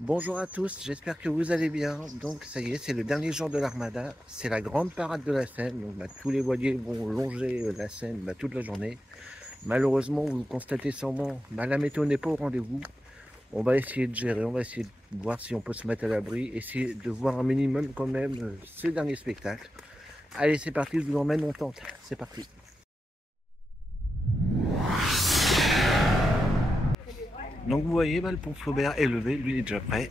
Bonjour à tous, j'espère que vous allez bien. Donc ça y est, c'est le dernier jour de l'Armada, c'est la grande parade de la Seine. Donc tous les voiliers vont longer la Seine toute la journée. Malheureusement, vous le constatez sûrement, la météo n'est pas au rendez-vous. On va essayer de gérer, on va essayer de voir si on peut se mettre à l'abri, essayer de voir un minimum quand même ce dernier spectacle. Allez, c'est parti, je vous emmène, on tente. C'est parti. Donc vous voyez, le pont Flaubert est levé, lui il est déjà prêt.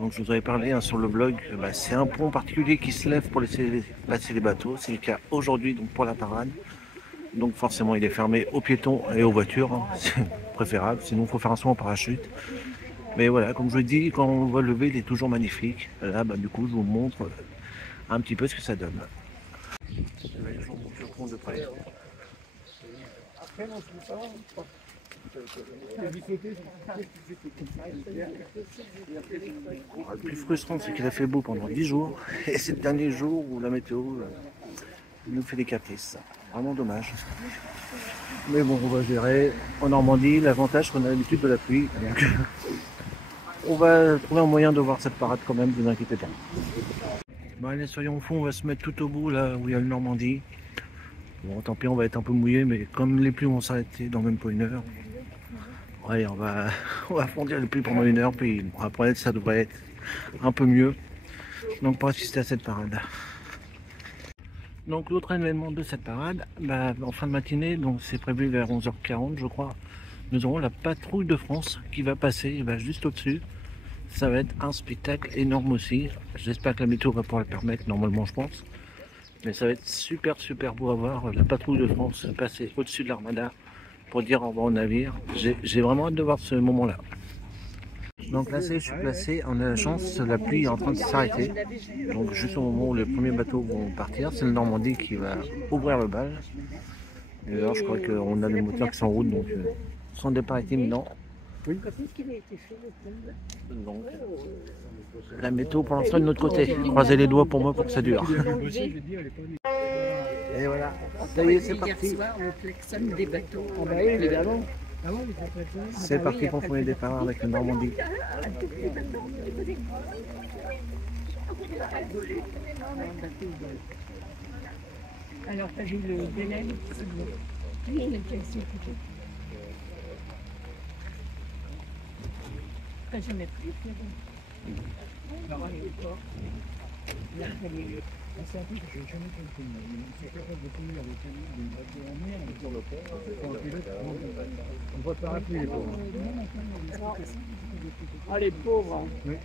Donc je vous avais parlé sur le blog, c'est un pont particulier qui se lève pour laisser passer les bateaux. C'est le cas aujourd'hui donc pour la parade. Donc forcément il est fermé aux piétons et aux voitures, c'est préférable, sinon il faut faire un saut en parachute. Mais voilà, comme je vous dis, quand on le voit lever, il est toujours magnifique. Là du coup je vous montre un petit peu ce que ça donne. Je vous montre le pont de près. Le plus frustrant, c'est qu'il a fait beau pendant 10 jours et c'est le dernier jour où la météo nous fait des caprices. Vraiment dommage. Mais bon, on va gérer. En Normandie, l'avantage qu'on a l'habitude de la pluie. Donc on va trouver un moyen de voir cette parade quand même, ne vous inquiétez pas. Bon allez, soyons au fond, on va se mettre tout au bout là où il y a le Normandie. Bon, tant pis, on va être un peu mouillé, mais comme les pluies vont s'arrêter dans même pas une heure, ouais, on va fondir les pluies pendant une heure, puis bon, après ça devrait être un peu mieux. Donc pour assister à cette parade. Donc l'autre événement de cette parade, en fin de matinée, donc c'est prévu vers 11h40 je crois, nous aurons la patrouille de France qui va passer juste au-dessus. Ça va être un spectacle énorme aussi. J'espère que la météo va pouvoir le permettre, normalement je pense. Mais ça va être super beau à voir la patrouille de France passer au-dessus de l'Armada pour dire au revoir au navire. J'ai vraiment hâte de voir ce moment-là. Donc là, je suis placé, on a la chance, la pluie est en train de s'arrêter. Donc juste au moment où les premiers bateaux vont partir, c'est le Normandie qui va ouvrir le bal. Et là, je crois qu'on a les moteurs qui sont en route, donc son départ est imminent. Donc la météo pour l'instant est de notre côté. Croisez les doigts pour moi pour que ça dure. Et voilà, ça y est, c'est parti. Évidemment. C'est parti pour le premier départ avec le Normandie. Alors, t'as vu le délai? Oui, il est question plutôt. T'as jamais pris, C'est un truc que je n'ai jamais compris. C'est capable de tenir avec une bateau en mer sur le pont. On voit parapluie les pauvres. Ah, les pauvres. Oui.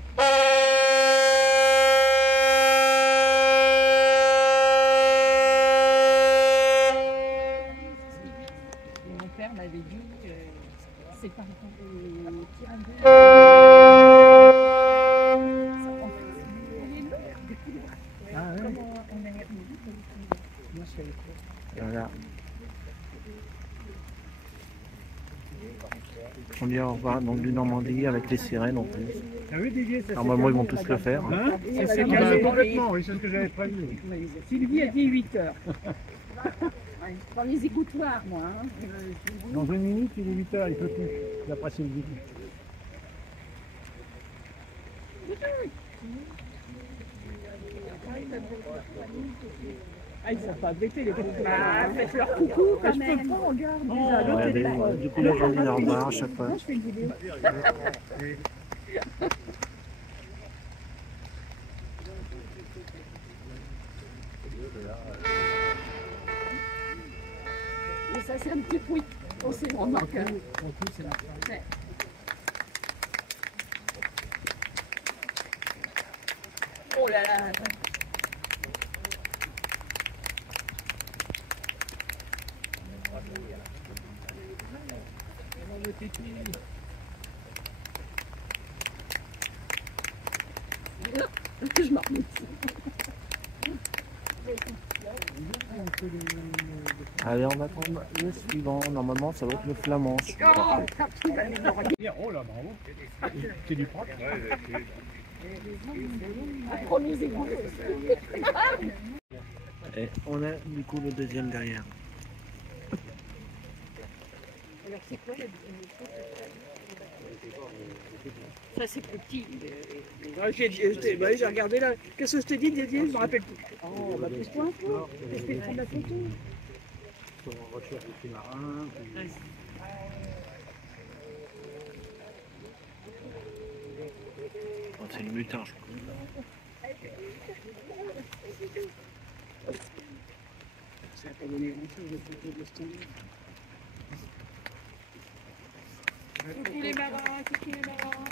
Mon père m'avait dit, c'est par rapport au tirage. Ah oui. Voilà. On dit au revoir donc du Normandie avec les sirènes en plus. Ah oui, Didier, ça Normalement ils vont tous le faire. Hein? Ça s'est calmé complètement, oui, c'est ce que j'avais prévu. Sylvie a dit 8 heures. Dans les écoutoirs, moi. Dans une minute, il est 8 heures, il peut plus, d'après Sylvie. Ah, ils sont pas embêtés, les pauvres. Faites-leur coucou quand même. Je peux pas, regarde. Regardez, du coup les gens disent au revoir à chaque fois. Je fais une vidéo. Et ça, c'est un petit bruit. On s'est remarqué. Ouais. Oh là là. Je m'en remets. Allez, on va prendre le suivant. Normalement, ça va être le flamand. Oh là, bravo. C'est du propre. Et on a du coup le deuxième derrière. Alors c'est quoi la Ça, c'est plus petit. J'ai regardé là. Qu'est-ce que je t'ai dit, Didier? Je me rappelle plus. Oh, bah pousse-toi un peu. Qu'est-ce que tu prends de la photo? Sur recherche de sous-marins. Oh, c'est le mutin, je crois. Ça n'a pas donné grand-chose de photos de ce temps-là. Coucou les marins, coucou les marins.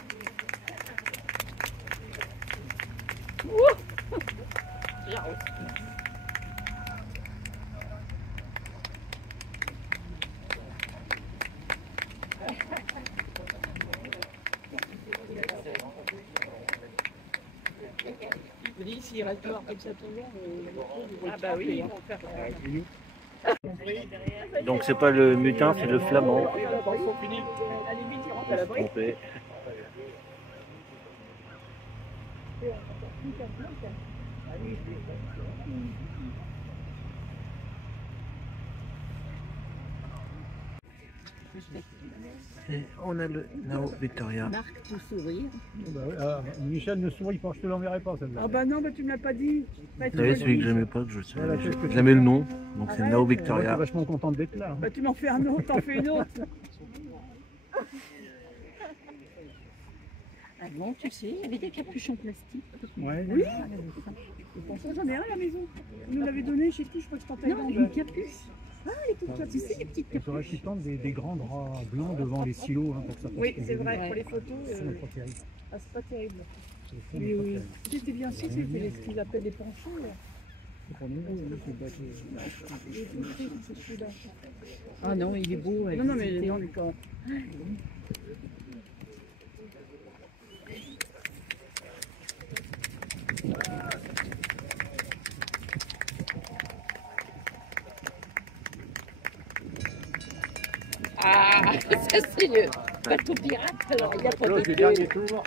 Je me dis, s'il reste dehors comme ça tout le long, Ah bah oui, ils hein. vont faire. Donc c'est pas le mutin, c'est le flamand. À la limite, il rentre à la brique. Trompé. Et on a le Nao Victoria. Marc, tout sourire. Bah ouais, ah, Michel ne sourit pas, je te l'enverrai pas celle-là. Ah bah non, bah tu me l'as pas dit. Bah, Vous savez, celui que j'aimais pas, que je sais. Voilà, qu'est-ce que tu- J'aimais le nom, donc c'est Arrête. Nao Je suis Victoria. vachement contente d'être là. Bah tu m'en fais un autre, t'en fais une autre. Ah bon, tu sais, il y avait des capuchons plastiques. Ouais. Oui. Pour ça, j'en ai un à la maison. On nous l'avait donné chez qui? Je crois que c'est en Non, Thaïlande. une capuche. Ah, et tout ça, tu sais, les petites Il faudrait capuches. qu'ils tendent des grands draps blancs devant les silos hein, pour que ça fasse Oui, plus c'est joli. vrai, pour les photos. C'est pas terrible. Ah, c'est pas terrible. C'est Oui, pas oui. terrible. C'était bien sûr, c'était ce qu'ils appellent des penchants. Là. C'est pas nouveau, hein, c'est pas terrible. Il est tout triste, c'est celui-là. Ah non, il est beau. Non, non, mais non, mais quand. Ah, ça c'est le bateau pirate. Alors, il n'y a pas de Le dernier tour.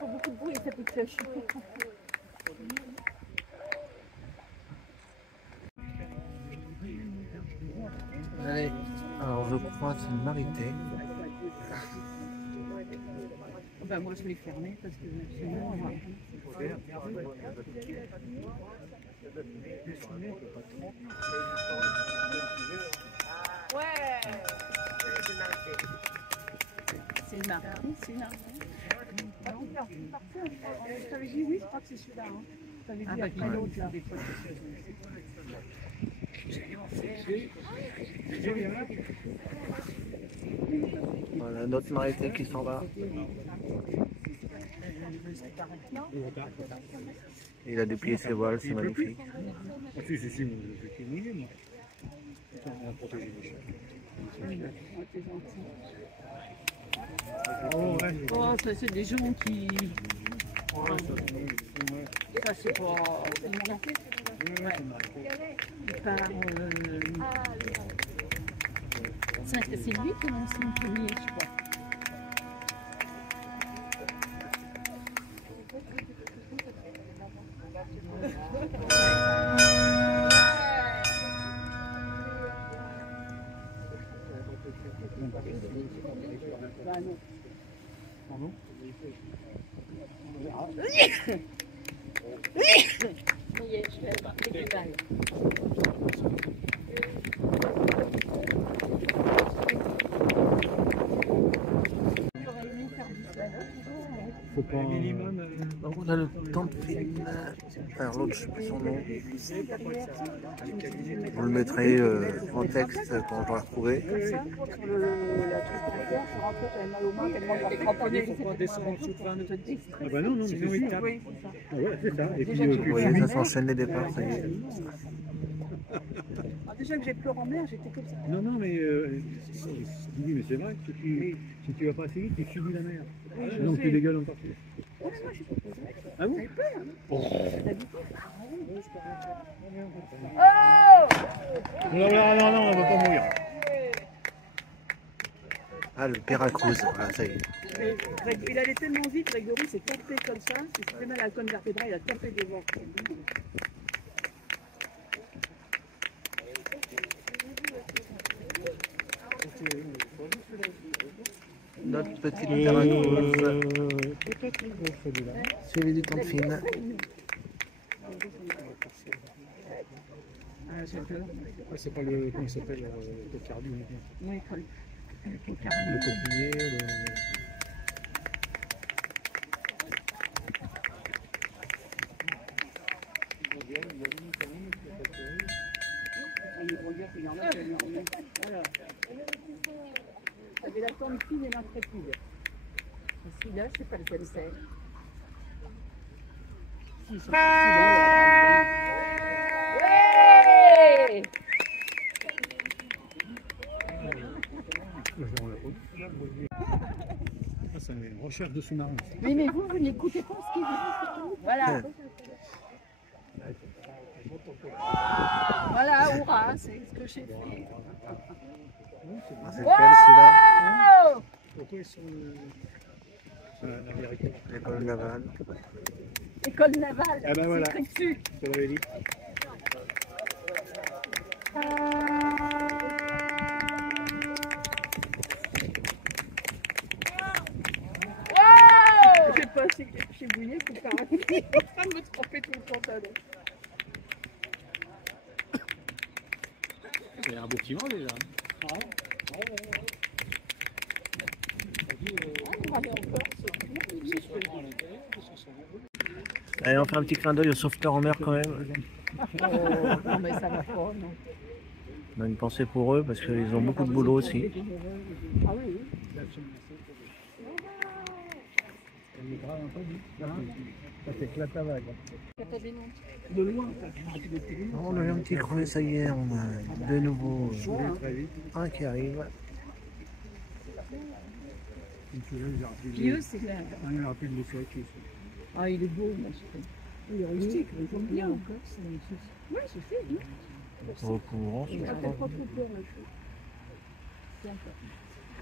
Pas beaucoup de bruit, ça peut te faire chuter. Allez, alors je crois que c'est une marité. Ben, moi, je l'ai fermé parce que sinon. C'est une marque. C'est une marque. Je t'avais dit oui, je crois que c'est celui-là. Hein. Je t'avais dit après l'autre là. Voilà, notre marité qui s'en va. Il a déplié ses voiles, c'est magnifique. Ah, si, je suis mouillé, moi. Attends, on va protéger les chats. Oh, ouais. Oh, ça c'est des gens qui. Ça c'est pas. Par, C'est lui qui a lancé le premier, je crois. bah non. Pardon? Oui, je vais avoir des balles. Faut pas. Donc on a le temps de film. Alors l'autre, je sais plus son nom. Vous le mettrez en texte quand je vais retrouver. Comme ça, sur la truc pour le faire, je rentrais, j'avais mal aux mains, tellement j'avais cramponné. Faut pas descendre en dessous de 20 minutes. Ah bah non, non, mais c'est sûr. Oui, c'est ça. Ah ouais, c'est ça. Et puis, Déjà, Vous voyez, ça s'enchaîne les départs, ça y est. Ah, déjà que j'ai pleuré en mer, j'étais comme ça. non, non, mais mais c'est vrai que si tu vas pas assez vite, tu subis la mer. je Donc sais. tu dégueules encore plus. Ouais, moi, j'ai pas posé. Ah bon? Oh Non, non, non, non, on va pas mourir. Ah, le Peracruz, voilà, ça y est. Il allait tellement vite, Grégory s'est tapé comme ça, il s'est fait mal à la colonne vertébrale, il a tapé devant. Notre petite terrain suivi du temps de film. C'est pas le. Comment il s'appelle le cardi. Oui, Le peuplier, J'avais la corne fine et l'intrépide. Celui-là, je sais pas lequel c'est. Si, c'est ouais. c'est une recherche de sous-marin. Mais vous n'écoutez pas ce qu'il dit. Voilà. Voilà, hurrah, c'est ce que j'ai fait. C'est lequel celui-là? Oh, Pourquoi ils sont américains? L'école navale. école navale. Ah ben voilà. C'est écrit dessus. Je l'avais dit. Je sais pas, chez Bouillet, c'est pareil. Je suis en train de me tromper tout le pantalon. C'est un beau petit vent déjà. On va aller en Corse. Allez, on fait un petit clin d'œil aux sauveteurs en mer quand même. Non, mais ça va pas, non. On a une pensée pour eux parce qu'ils ont beaucoup de boulot aussi. Ah oui, oui. Ça t'éclate la vague. De loin. On a eu un petit creux, ça y est, on a de nouveau un qui arrive. Vieux, c'est là. Un rapide de flotte aussi. Ah, il est beau, moi, il est rustique, mais il bien encore. Oui, c'est fait, oui. Au courant, je Ça crois. fait propre le la chose. C'est encore.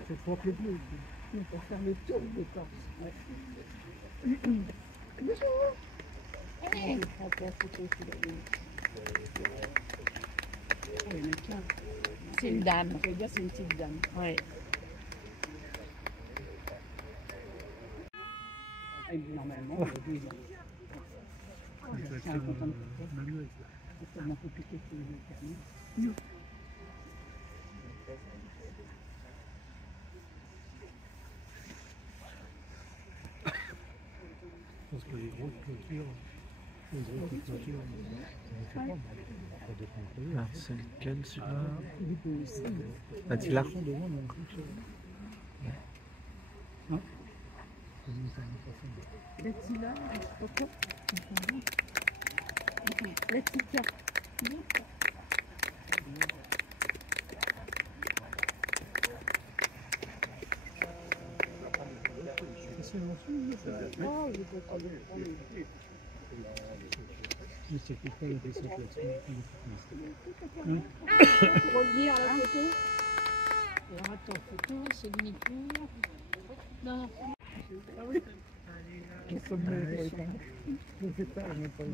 C'est propre le bleu. Pour faire le tour de Corse. Ouais. Bonjour. Je prends la photo sous la main. Oh, il y en a qu'un. C'est une dame. Je veux dire, c'est une petite dame. Oui. Normalement, il y a 12 ans. C'est un content de photo. C'est tellement compliqué que les permis. Parce que les grosses clôtures, Ah, c'est lequel celui-là? Attila. L'attila, pourquoi? L'attila. c'est pourquoi il y a des sensations. Pour revenir à la photo. Alors attends, photo, c'est l'uniquement. Non.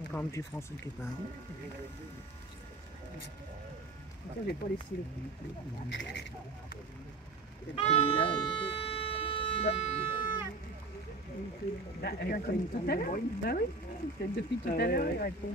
Encore un petit français qui parle. Ça, j'ai pas les cils. Comme tout à l'heure. Bah oui, depuis tout à l'heure, il répond.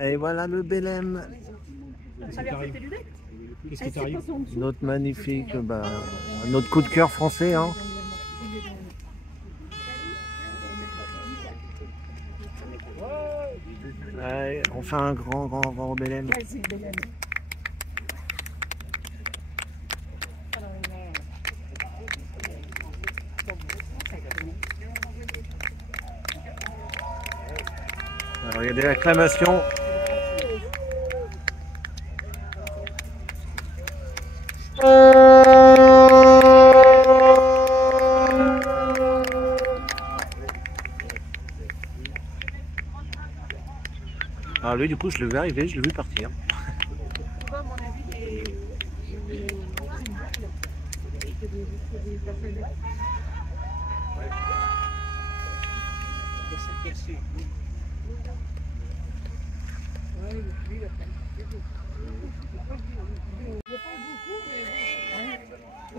Et voilà le Belém, Qu'est-ce qui t'arrive? notre magnifique, notre coup de cœur français. Hein. Ouais, on fait un grand vent au Belém. Regardez l'acclamation. Alors lui, du coup, je l'ai vu arriver, je l'ai vu partir.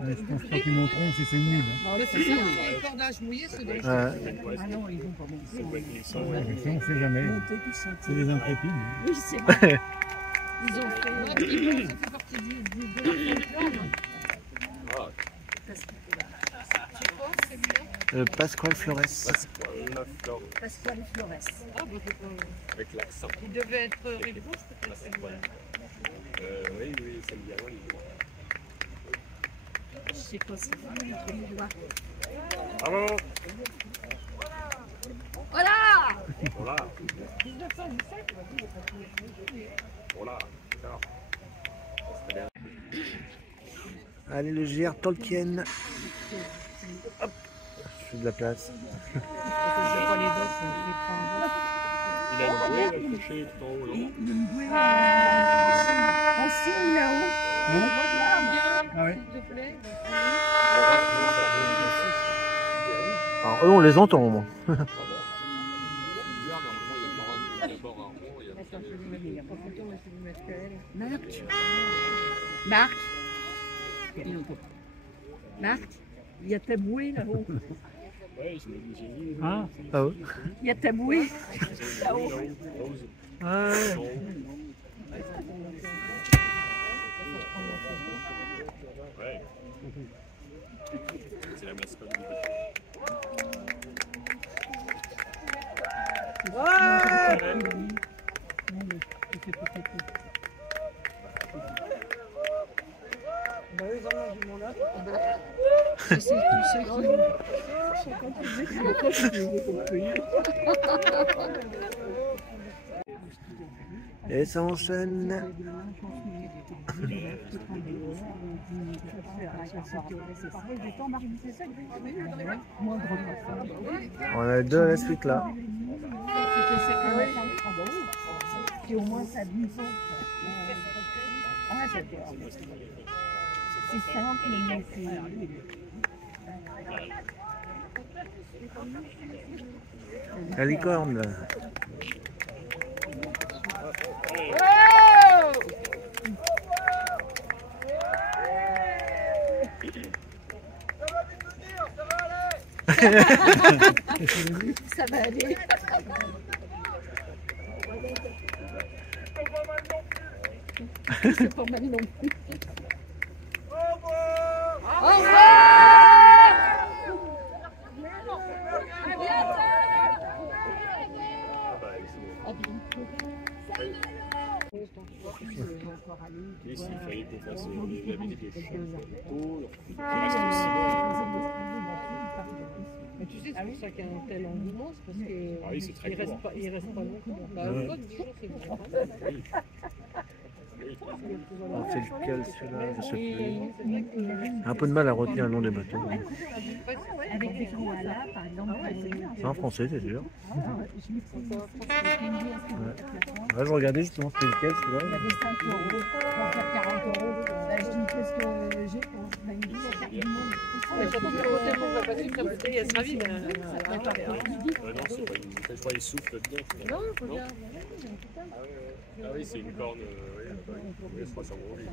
Je pense pas qu'ils monteront si c'est nul. Les cordages mouillés, c'est des... Ah non, ils vont pas monter. Ça, on sait jamais. C'est des intrépides. Oui, c'est vrai. Ils ont fait... Ça fait partie de la plan. Tu penses, c'est bien? Pasquale Flores. Pasquale Flores. Ah, bah, c'est pas... Avec l'accent. Il devait être rive gauche, peut-être. Oui, c'est bien. Oui. Je sais pas si c'est les doigts. Bravo! Voilà. Voilà! 1917. Voilà! Allez, le GR Tolkien. Hop, je suis de la place. Il a une bouée, il a couché tout en haut, non? Une bouée en signe là-haut. Non? Regarde. Ah oui. S'il te plaît. Alors eux, on les entend au moins. C'est bizarre, normalement, il y a d'abord un rond et Marc. Marc, il y a ta bouée là-haut. ouais, j'ai mis. Ah, Ah ouais. Il y a ta bouée là-haut. Ah ouais. Ouais. C'est la mascotte du bateau. Et ça enchaîne. On a deux à la suite là. Puis au moins ça dit pas. Ah, j'adore. C'est simple, mais c'est... La licorne là. Ça va aller. C'est pas mal non plus. Au revoir. Et s'il fallait qu'on fasse la visite de château, il reste 6 mois. Mais tu sais, c'est pour ça qu'il y a un tel engouement, c'est parce que Ah oui, c'est très court. il reste pas longtemps. Bah, Ouais. quoi, 10 jours, c'est bon. Oui. Alors, c'est lequel celui-là? Je sais plus. Un peu de mal à retenir le nom des bateaux. Avec des koalas, par exemple. C'est en français, c'est sûr. Ouais, je regardais justement c'était lequel Il y celui-là. avait 5 € pour faire 40 €. Bah, je dis qu'est-ce que j'ai pour bah, il me dit, il y a du monde. Mais surtout que le côté qu'on va passer, la bouteille, elle sera vide. Non, c'est pas une. Je crois qu'il souffle dedans. Non, faut bien. Ah oui, c'est une corne. Oui, je crois que ça va rouler.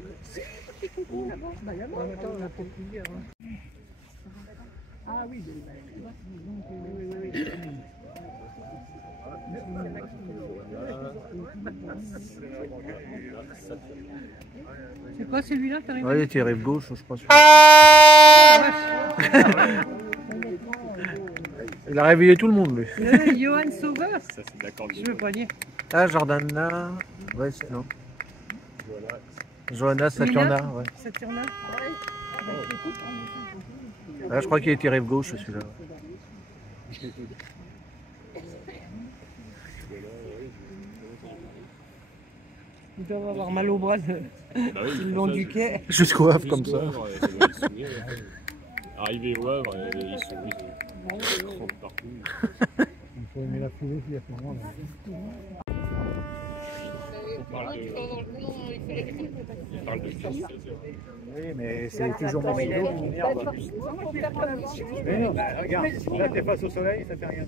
En même temps, on a peut-être plus dire. Ah oui, C'est quoi celui-là, t'arrives? Ouais, il était rive gauche, je crois. Il a réveillé tout le monde, lui. Johan Sauveur. Ça, c'est de la corne. Je veux pas dire. Ah, Jordana. Ouais, c'est non. Johanna Saturna, ouais. Saturnin. Ah, je crois qu'il était rive gauche, celui-là. Ils doivent avoir mal au bras le long du quai. Jusqu'au Havre comme ça. Arrivé au Havre, ils sont partout. Il faut aimer la foulée aussi à ce moment-là. Il parle de chasse. Oui, mais c'est toujours mon vélo. Mais non, regarde, là t'es face au soleil, ça fait rien.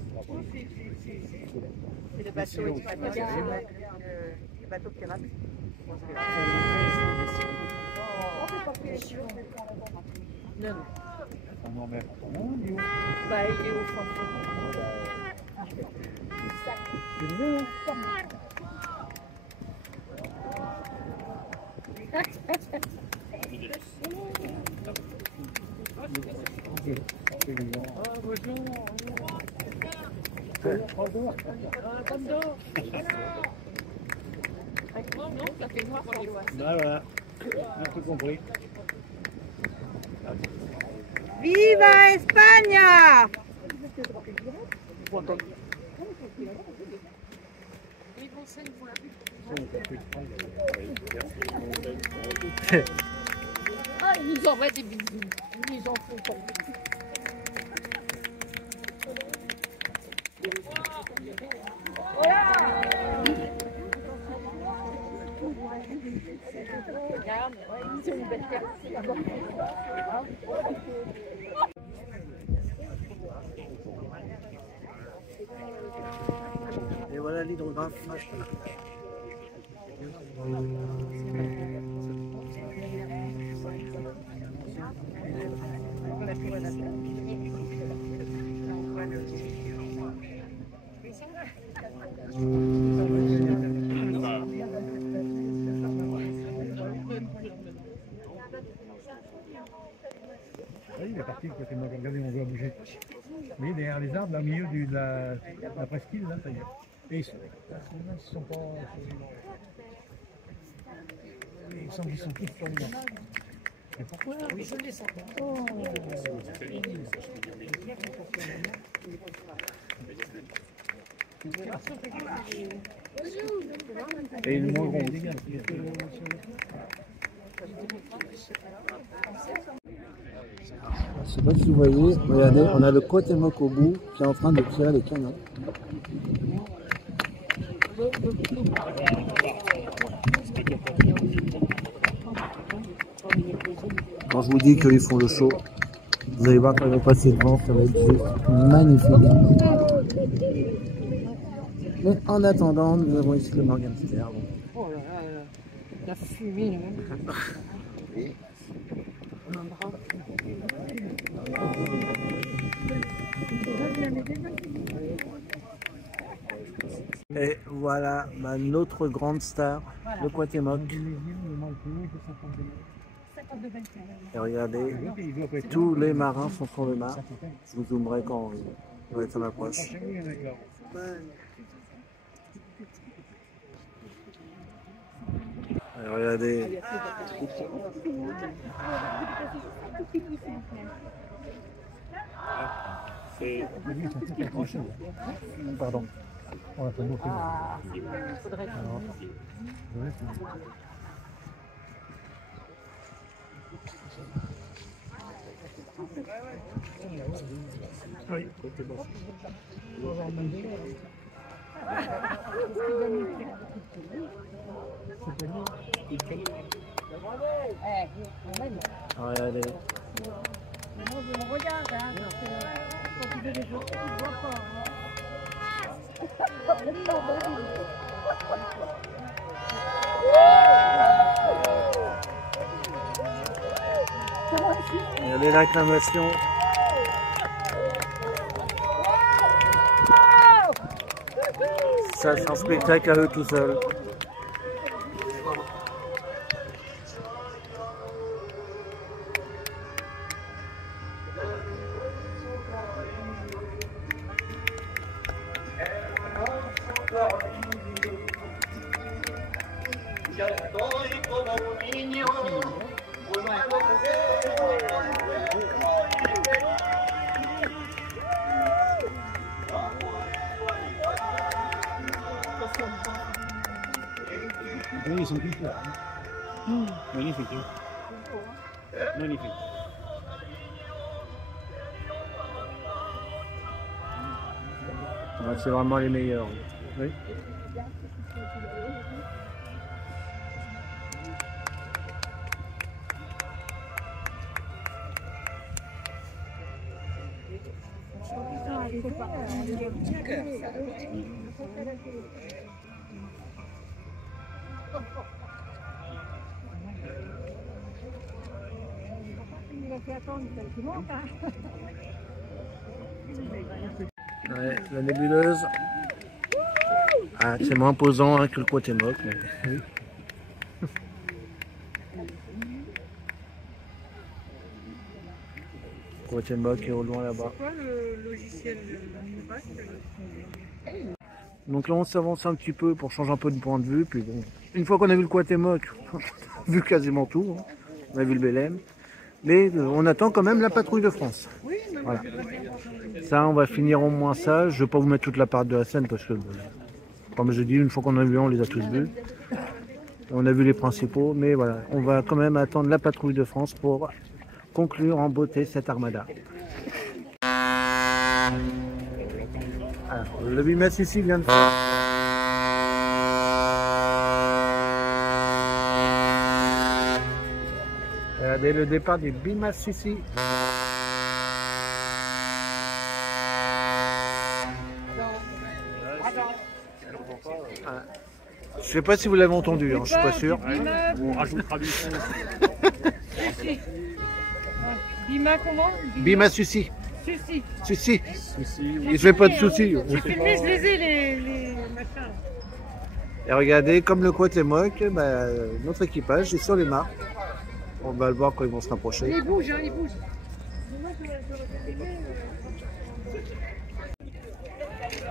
C'est le bateau le bateau pirate. Non. On en met. Bah, il est au fond. Voilà, on a tout compris. Viva España! Ah, ils nous envoient des bisous. Ils nous en font pas. Regarde, ils ont une belle carte. Et voilà l'hydrographe. Oui, il est parti, côté moi, regardez, on voit bouger. Vous voyez, derrière les arbres, là, au milieu de la presqu'île, là, ça y est. Et ils sont pas. Il semble qu'ils sont tous sur les arbres. Mais pourquoi? Oui, je les sens. Et ils mourront. Je sais pas si vous voyez, regardez, on a le Cuauhtémoc au bout qui est en train de tirer les canons. Quand je vous dis qu'ils font le show, vous allez voir quand ils vont passer devant, ça va être juste magnifique. Mais en attendant, nous avons ici le Morgenstern. Oh là là, la fumée. Et voilà notre grande star, le Cuauhtémoc. Et regardez, tous les marins sont sur le mât. Je vous zoomerai quand on approche. Et regardez. Pardon. On a fait beaucoup. Faudrait Oui, c'est bon. Regardez. Moi, je me regarde, hein, parce que quand tu fais des photos, tu ne vois pas. Regardez l'acclamation. Ça, c'est un spectacle à eux tout seuls. Oui, ils sont tous là. Magnifique. Hein. Magnifique. Ouais, c'est vraiment les meilleurs. Oui. Il a fait attendre quelques mois, hein. Ouais, la nébuleuse. Ah, c'est moins imposant hein, que le Cuauhtémoc. Mais... oui. Cuauhtémoc est au loin là-bas. C'est quoi le logiciel miracle? Donc là on s'avance un petit peu pour changer un peu de point de vue. Puis bon, une fois qu'on a vu le Cuauhtémoc, on a vu quasiment tout. Hein. On a vu le Belém. Mais on attend quand même la patrouille de France. Oui, Voilà. Ça, on va finir au moins ça. Je ne vais pas vous mettre toute la part de la scène parce que, comme je dis, une fois qu'on a vu, on les a tous vus. On a vu les principaux, mais voilà, on va quand même attendre la patrouille de France pour conclure en beauté cette armada. Alors, le Bimas ici vient de faire. Regardez le départ des Bimas ici. Je sais pas si vous l'avez entendu, hein, je suis pas sûr. On rajoutera du son. Bima comment? Bimas ici. Sucy. Sucy. Souci, Il se fait pas de soucis. J'ai filmé, je les ai les machins. Et regardez, comme le Cuauhtémoc, bah, notre équipage est sur les mâts. On va le voir quand ils vont se rapprocher. Il bouge, hein, il bouge.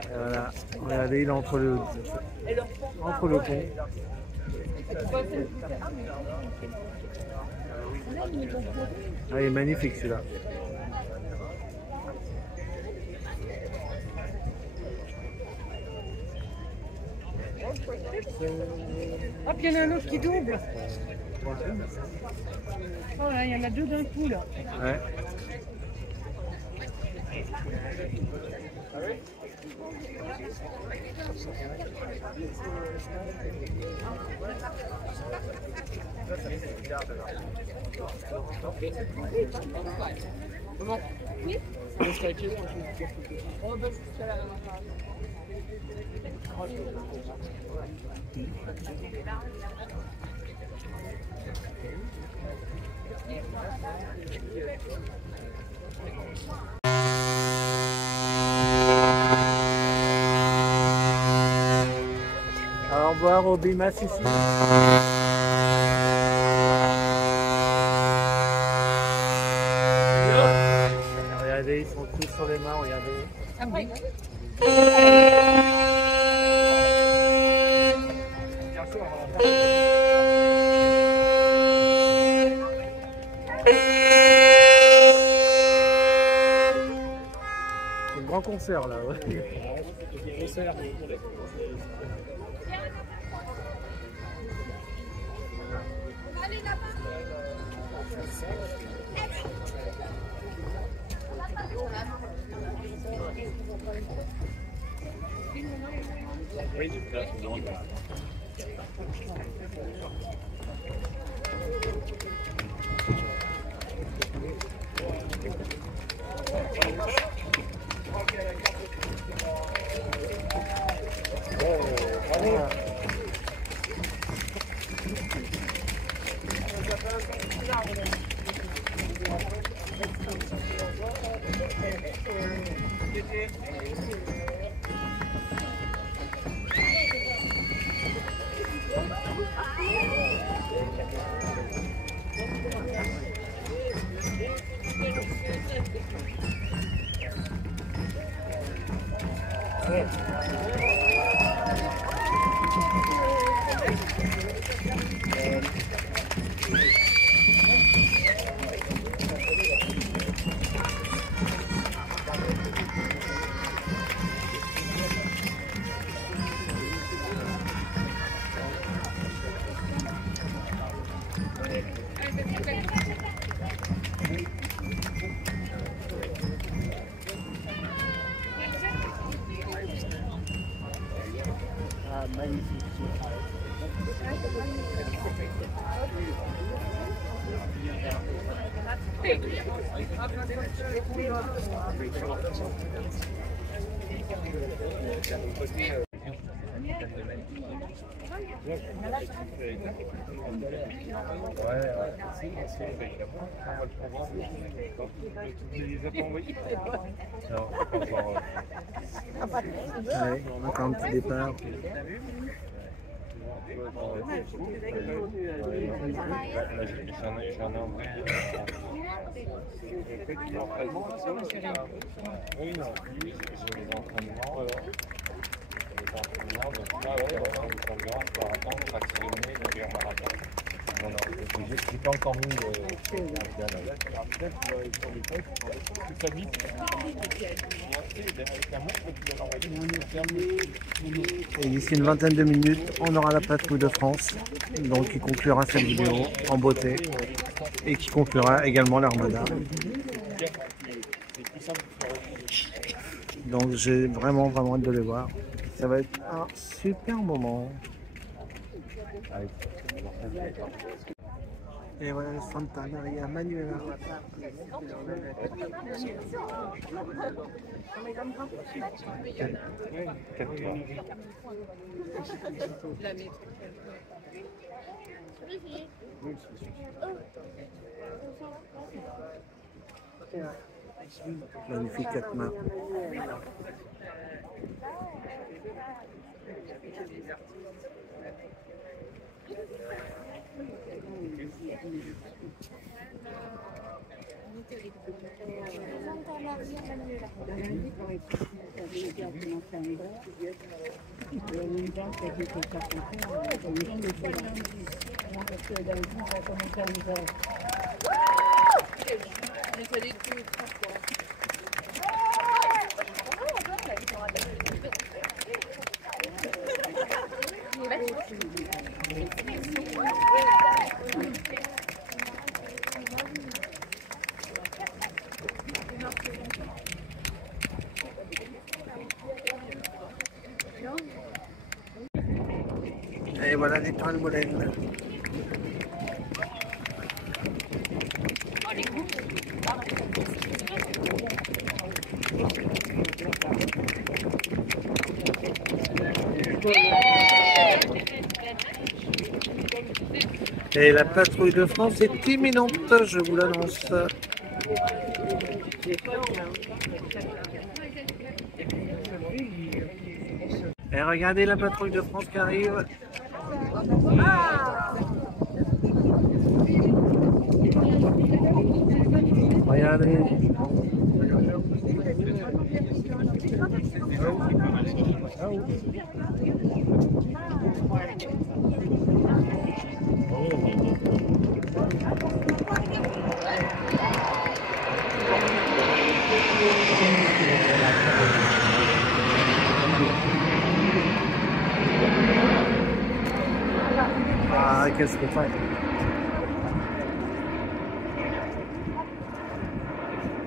Et voilà, regardez, il est entre le pont. Ah, il est magnifique celui-là. Hop, il y en a un autre qui double. Oh là, il y en a deux d'un coup là. Ouais. Au revoir au Bimas ici. Regardez, ils sont tous sur les mains, regardez. C'est un grand concert là. Ouais. Ouais, encore un petit départ. J'ai pas encore mis Et d'ici une vingtaine de minutes, on aura la patrouille de France, donc qui conclura cette vidéo en beauté et qui conclura également l'Armada. Donc j'ai vraiment hâte de les voir. Ça va être un super moment. Et voilà le Santa Maria Manuela. Magnifique Atma. Et voilà l'étoile Molène. Et la patrouille de France est imminente, je vous l'annonce. Et regardez la patrouille de France qui arrive. Regardez. Ah, quel spectacle!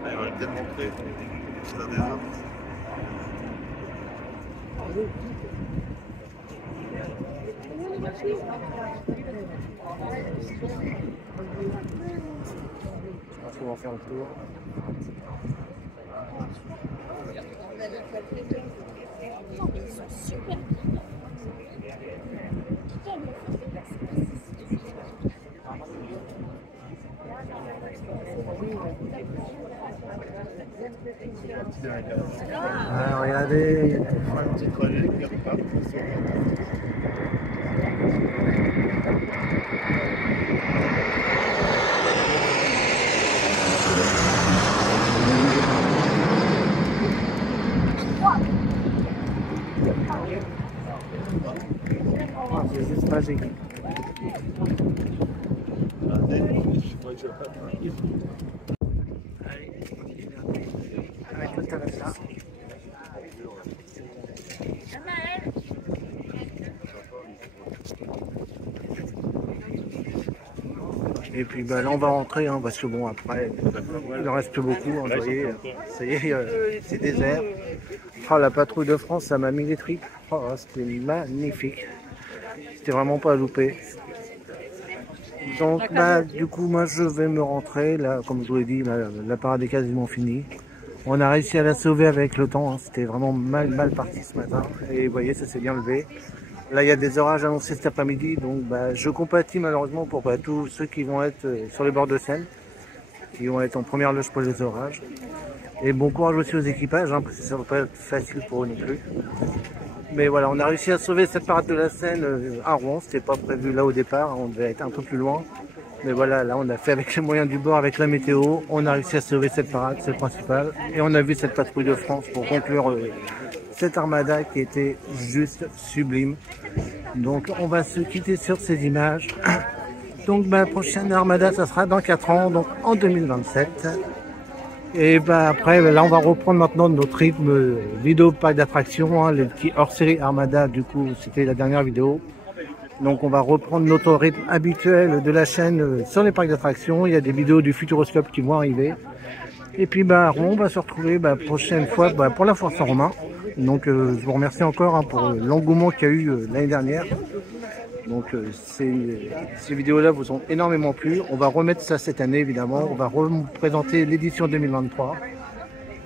On va peut-être montrer. C'est la deuxième. Je pense qu'on va faire le tour. Ils sont super. Ah, regardez. Un petit trajet de 4 pattes. C'est juste magique. Avec le Teresa. Et puis bah, là on va rentrer hein, parce que bon après il en reste plus beaucoup, hein, vous voyez, ça y est, c'est désert. Oh, la patrouille de France, ça m'a mis les tripes. Oh, c'était magnifique. C'était vraiment pas à louper. Donc là du coup moi je vais me rentrer, là comme je vous l'ai dit, la parade est quasiment finie. On a réussi à la sauver avec le temps, hein. C'était vraiment mal parti ce matin. Et vous voyez, ça s'est bien levé. Là, il y a des orages annoncés cet après-midi, donc bah, je compatis malheureusement pour bah, tous ceux qui vont être sur les bords de Seine, qui vont être en première loge pour les orages. Et bon courage aussi aux équipages, hein, parce que ça ne va pas être facile pour eux non plus. Mais voilà, on a réussi à sauver cette parade de la Seine à Rouen, c'était pas prévu là au départ, on devait être un peu plus loin. Mais voilà, là on a fait avec les moyens du bord, avec la météo, on a réussi à sauver cette parade, c'est le principal. Et on a vu cette patrouille de France pour conclure cette armada qui était juste sublime. Donc on va se quitter sur ces images. Donc la prochaine armada ça sera dans 4 ans, donc en 2027. Et bah après là on va reprendre maintenant notre rythme vidéo parc d'attractions, hein, les petits hors-série armada, du coup c'était la dernière vidéo. Donc on va reprendre notre rythme habituel de la chaîne sur les parcs d'attractions. Il y a des vidéos du Futuroscope qui vont arriver. Et puis bah on va se retrouver prochaine fois pour la Foire Saint-Romain. Donc je vous remercie encore hein, pour l'engouement qu'il y a eu l'année dernière. Donc ces vidéos-là vous ont énormément plu. On va remettre ça cette année évidemment. On va représenter l'édition 2023.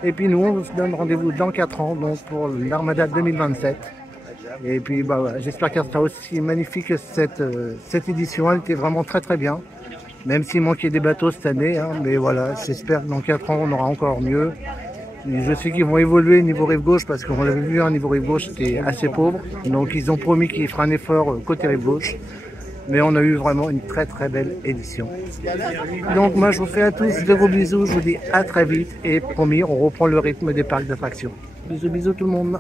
Et puis nous on se donne rendez-vous dans 4 ans donc pour l'Armada 2027. Et puis bah, voilà, j'espère qu'elle sera aussi magnifique que cette édition. Elle était vraiment très bien. Même s'il manquait des bateaux cette année. Hein, mais voilà, j'espère que dans 4 ans on aura encore mieux. Et je sais qu'ils vont évoluer niveau rive gauche parce qu'on l'avait vu, niveau rive gauche c'était assez pauvre. Donc ils ont promis qu'ils feraient un effort côté rive gauche. Mais on a eu vraiment une très belle édition. Donc moi je vous fais à tous de gros bisous. Je vous dis à très vite. Et promis, on reprend le rythme des parcs d'attractions. Bisous tout le monde.